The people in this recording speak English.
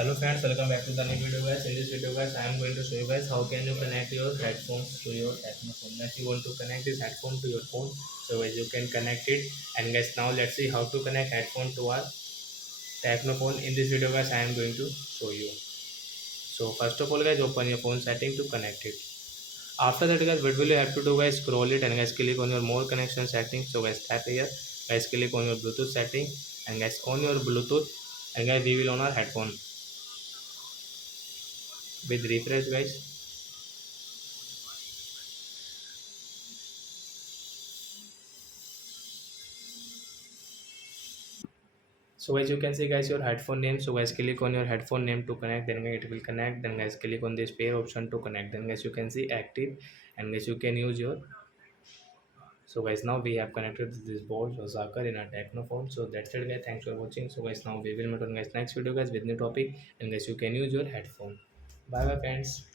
Hello friends, welcome back to the new video guys. In this video guys, I am going to show you guys how can you connect your headphones to your Tecno phone. If you want to connect this headphone to your phone, so guys you can connect it. And guys, now let's see how to connect headphone to our Tecno phone. In this video guys, I am going to show you. So first of all guys, open your phone setting to connect it. After that guys, what will you have to do guys? Scroll it and guys click on your more connection setting. So guys tap here, guys click on your Bluetooth setting and guys on your Bluetooth and guys we will on our headphone with refresh guys. So as you can see guys your headphone name, so guys click on your headphone name to connect, then it will connect, then guys click on this pair option to connect, then guys you can see active and guys you can use your. So guys now we have connected this board Osaka in our Tecno phone. So that's it guys, thanks for watching. So guys now we will meet on guys next video guys with new topic and guys you can use your headphone. Bye bye friends.